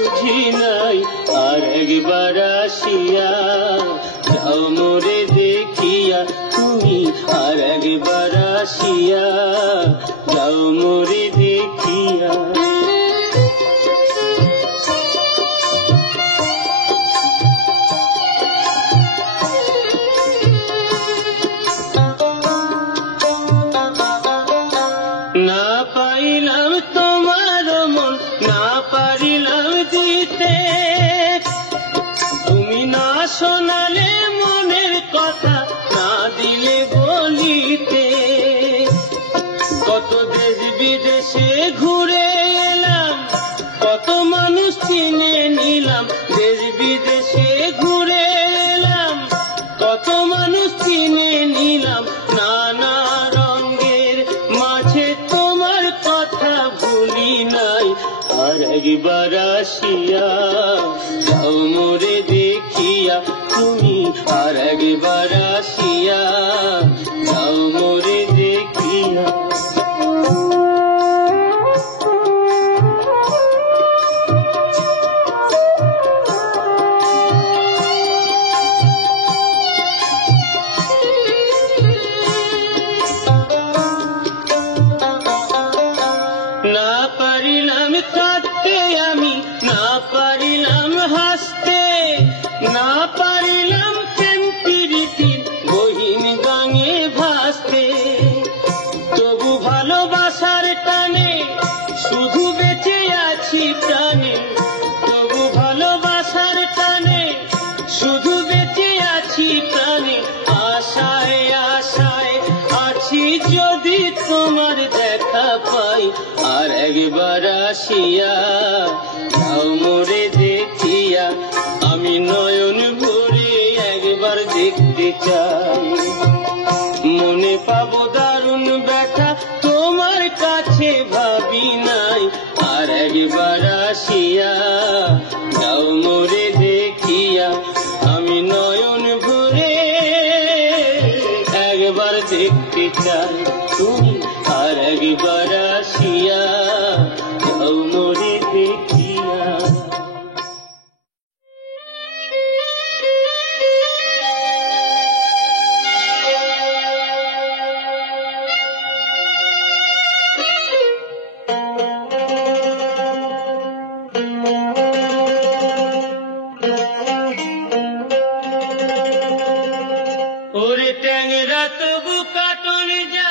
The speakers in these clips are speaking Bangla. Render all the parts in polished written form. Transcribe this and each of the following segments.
বুঝি নাই আর একবার আসিয়া যাও মোরে দেখিয়া তুমি আর একবার আসিয়া যাও মোরে দেখিয়া না পাইলাম তোমার মন না পারিলাম দিতে তুমি না শোনালে মনের কথা না দিলে বলিতে কত দেশ বিদেশে ঘুরে এলাম কত মানুষ চিনে নিলাম দেশ বিদেশে ঘুরে এলাম কত মানুষ চিনে নিলাম নানা রঙের মাঝে তোমার কথা ভুলি নাই আর একবার আসিয়া যাও মোরে দেখিয়া তুমি আর একবার আসিয়া যাও মোরে দেখিয়া না পারিলাম কাঁদতে আমি না পারিলাম হাসতে না পারিলাম প্রেম প্রীতির গহীন গাঙে ভাসতে তবু ভালোবাসার টানে শুধু বেঁচে আছি প্রাণে তবু ভালোবাসার টানে শুধু বেঁচে আছি প্রাণে আশায় আশায় আছি যদি তোমার দেখা পাই আর একবার আসিয়া যাও মোরে দেখিয়া আমি নয়ন ভরে একবার দেখতে চাই মনে পাবো দারুণ ব্যথা তোমার কাছে ভাবি নাই আর একবার আসিয়া যাও মোরে দেখিয়া আমি নয়ন ভরে একবার দেখতে চাই তুমি আর একবার আসিয়া যাও মোরে দেখিয়া ওরে ট্যাংরা তবু কাটন যায়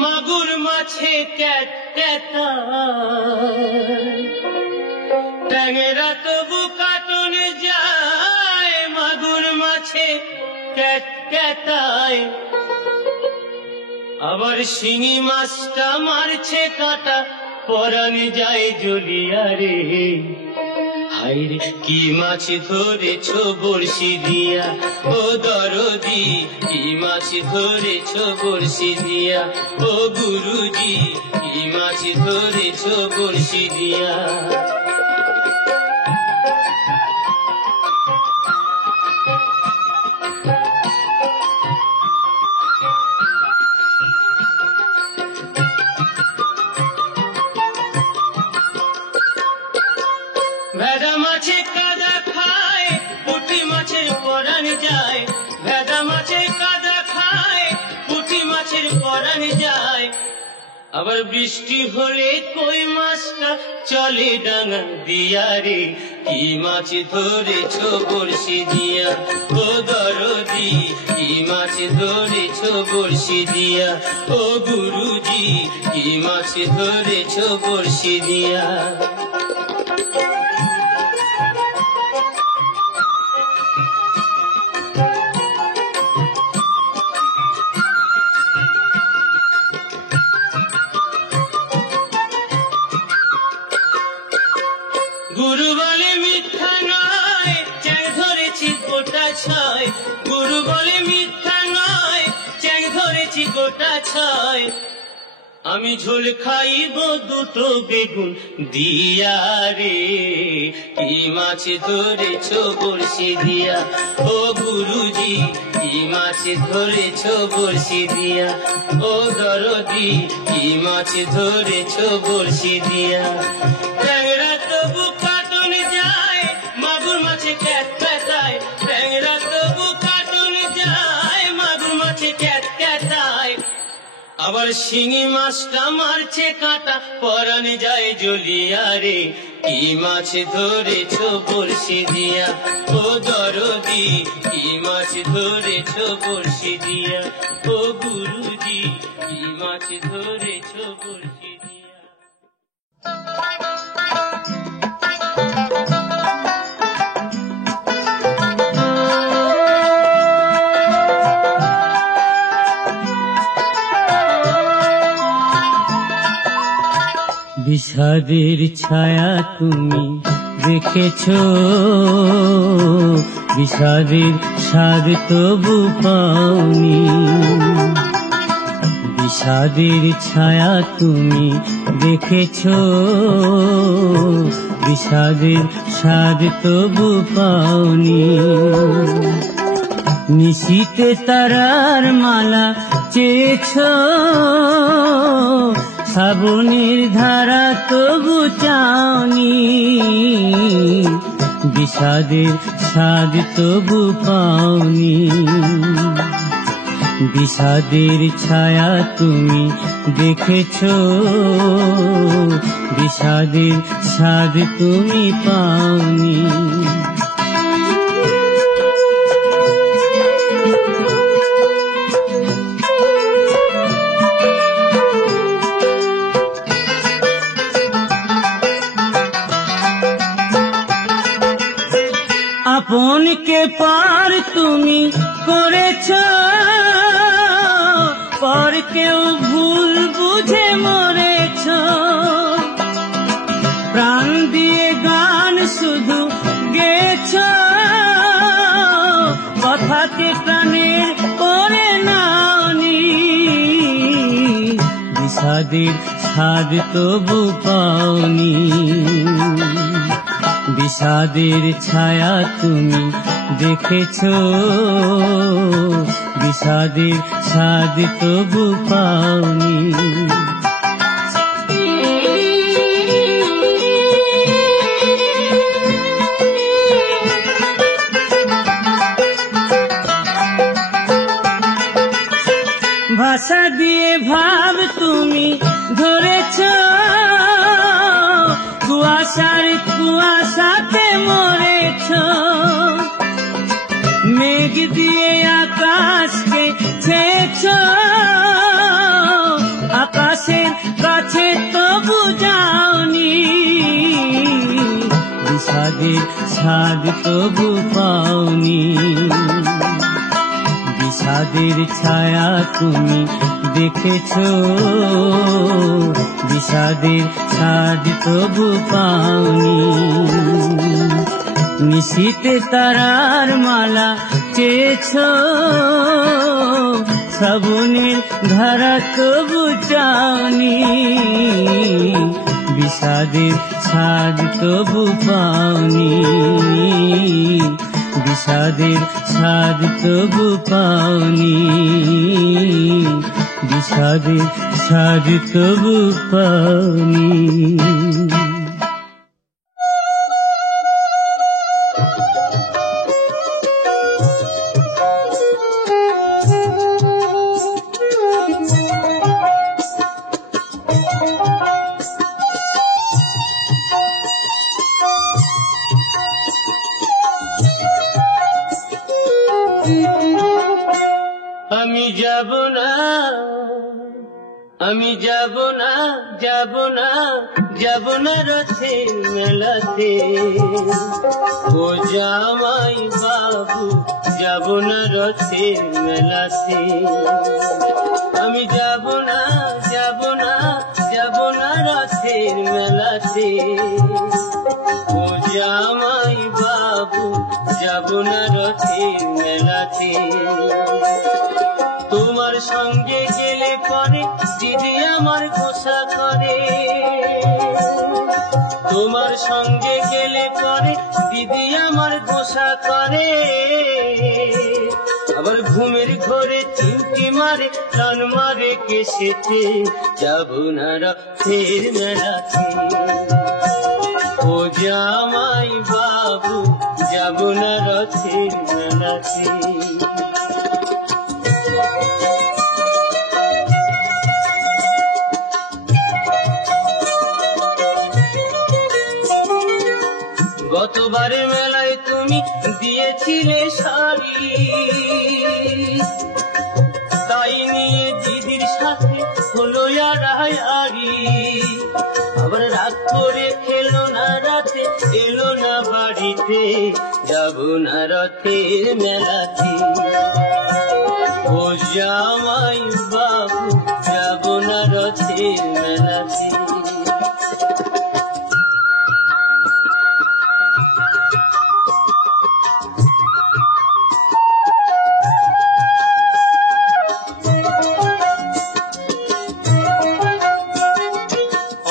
মাগুর মাছে ক্যাট ট্যাংরা তবু কাটন যায় মাগুর মাছে ক্যাটায় আবার শিঙি মাছটা মারছে কাটা পরাণ যায় জ্বলিয়া রে হায়রে কি মাছ ধরেছো বড়শি দিয়া ও দরদি কি মাছ ধরেছো বড়শি দিয়া ও গুরুজি কি মাছ ধরেছো বড়শি দিয়া ভেদা মাছে কাদা খায় পুঁটি মাছের পরাণ যায় ভেদা মাছে কাদা খায় পুঁটি মাছের পরাণ যায় আবার বৃষ্টি হলে কই মাছটা চলে ডাঙা দিয়া রে কি মাছ ধরেছো বড়শি দিয়া ও দরদি কি মাছ ধরেছো বড়শি দিয়া ও গুরুজি কি মাছ ধরেছো বড়শি দিয়া গুরু বলে মিথ্যা নয় চ্যাং ধরেছি গোটা ছয় গুরু বলে মিথ্যা নয় চ্যাং ধরেছি গোটা ছয় আমি ঝোল খাইব দুটো বেগুন দিয়া রে কি মাছ ধরেছো বড়শি দিয়া ও গুরুজি কি কি মাছ ধরেছ বড়শি দিয়া, ও দরদি কি মাছ ধরেছ বড়শি দিয়া। ট্যাংরা তবু কাটন যায়, মাগুর মাছে ক্যাট ক্যাটায়, ট্যাংরা তবু কাটন যায়, মাগুর মাছে ক্যাট ক্যাটায়। আবার শিঙি মাছটা মারছে কাঁটা, পরান যায় জ্বলিয়া রে, কি মাছ ধরেছ বড়শি দিয়া, ও দরদি কি মাছ ধরেছ বড়শি দিয়া, ও গুরুজি কি মাছ ধরেছ বড়শি দিয়া। বিষাদের ছায়া তুমি দেখেছ, বিষাদের স্বাদ তবু পাওনি। বিষাদের ছায়া তুমি দেখেছ, বিষাদের স্বাদ তবু পাওনি। নিশীতে তারার মালা চেয়েছ, শ্রাবণের ধারা তবু চাওনি। বিষাদের স্বাদ তবু পাওনি। বিষাদের ছায়া তুমি দেখেছ, বিষাদের স্বাদ তুমি পাওনি। আপনকে পার তুমি করেছ, পরকেও ভুল বুঝে মরেছ। প্রাণ দিয়ে গান শুধু গেছ, কথাকে প্রাণের করে নাওনি। বিষাদের স্বাদ তবু পাওনি। বিষাদের ছায়া তুমি দেখেছ, বিষাদের স্বাদ তবু পাওনি। ভাষা দিয়ে ভাব তুমি ধরেছ, কুয়াশার কুয়াশাতে মরেছ। মেঘ দিয়ে আকাশকে ছেয়েছ, আকাশের কাছে তবু যাওনি। বিষাদের স্বাদ তবু পাওনি। বিষাদের ছায়া তুমি দেখেছ, বিষাদের স্বাদ তবু পাওনি। নিশীতে তারার মালা চেয়েছ, শ্রাবণের ধারা তবু চাওনি। বিষাদের স্বাদ তবু পাওনি। বিষাদের স্বাদ তবু পাওনি। বিষাদের স্বাদ তবু পাওনি। আমি যাব না, আমি যাব না, যাব না, যাব না রথের মেলাতে। ও জামাই বাবু যাব না রথের মেলাতে। আমি যাব না, যাব না, যাব না রথের মেলাতে। ও জামাই বাবু যাব না রথের মেলাতে। তোমার সঙ্গে গেলে পরে দিদি আমার গোসা করে। তোমার সঙ্গে গেলে পরে দিদি আমার গোসা করে। আবার ঘুমের ঘরে চিমটি মারে টান মারে কেসেতে যাব না রথের মেলাতে ও জামাই বাবু যাব না রথের মেলাতে গতবারে মেলায় তুমি দিয়েছিলে শাড়ি তাই নিয়ে দিদির সাথে হলো আড়াআড়ি আবার রাত করে খেলো না রাতে এলো না বাড়িতে যাব না রথের মেলাতে ও জামাই বাবু যাব না রথের মেলাতে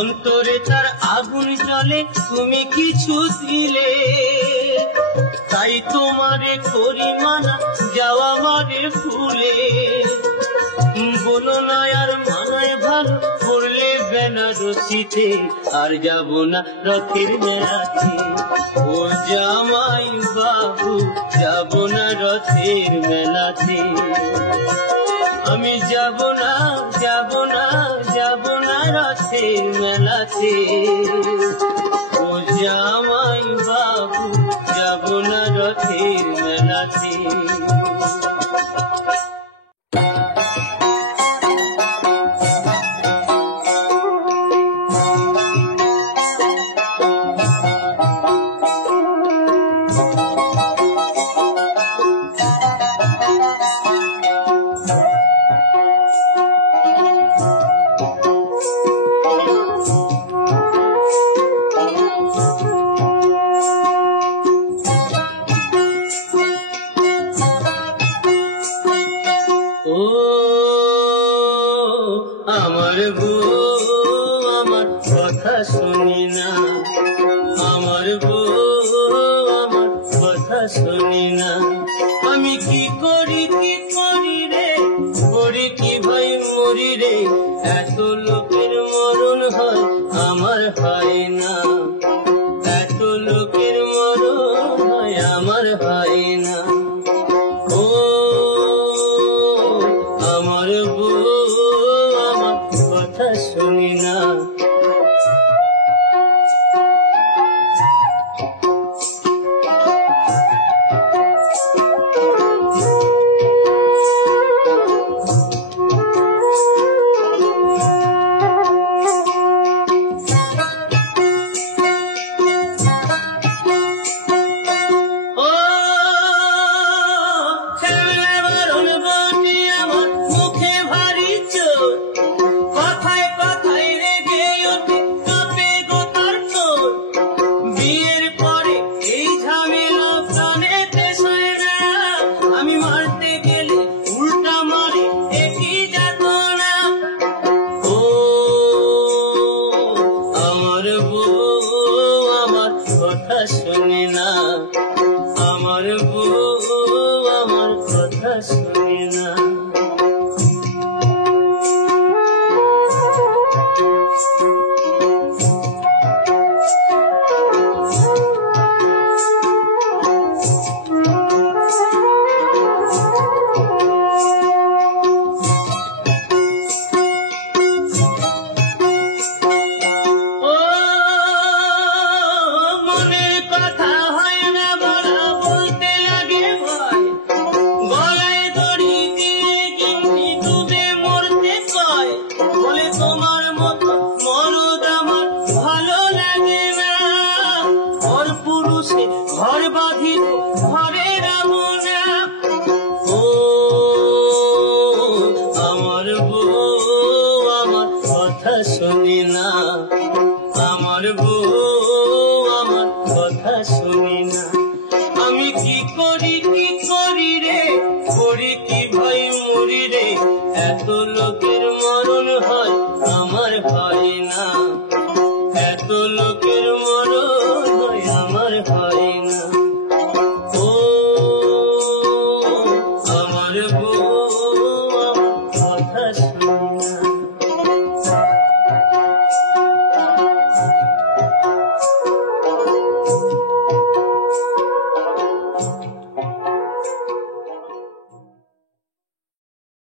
অন্তরে তার আগুন জ্বলে তুমি কিছু দিলে তাই তোমারে করি মানা যাওয়া মারে ফুলে বলো না আর মানায় ভালো করলে বেনারসিতে আর যাব না রথের মেলাতে ও জামাই বাবু যাব না রথের মেলাতে আমি যাব না যাব না যাব না রথের মেলাতে ও জামাই বাবু যাব না রথের মেলাতে আমার বউ আমার কথা শুনি না আমার বউ আমার কথা শুনি না আমি কি করি রে করি কি ভাই মরি রে এত লোকের মরণ হয় আমার হয় না এত লোকের মরণ হয় আমার হয় না ও আমার বউ আমার কথা শুনি না শুনি না আমার বউ আমার কথা শুনি না ঘর বাঁধিব ঘরে রাম না ও আমার বউ আমার কথা শুনি না আমার বউ আমার কথা শুনি না আমি কি করি রে করি কি ভাই মরি রে এত লোকের মরণ হয় আমার হয় না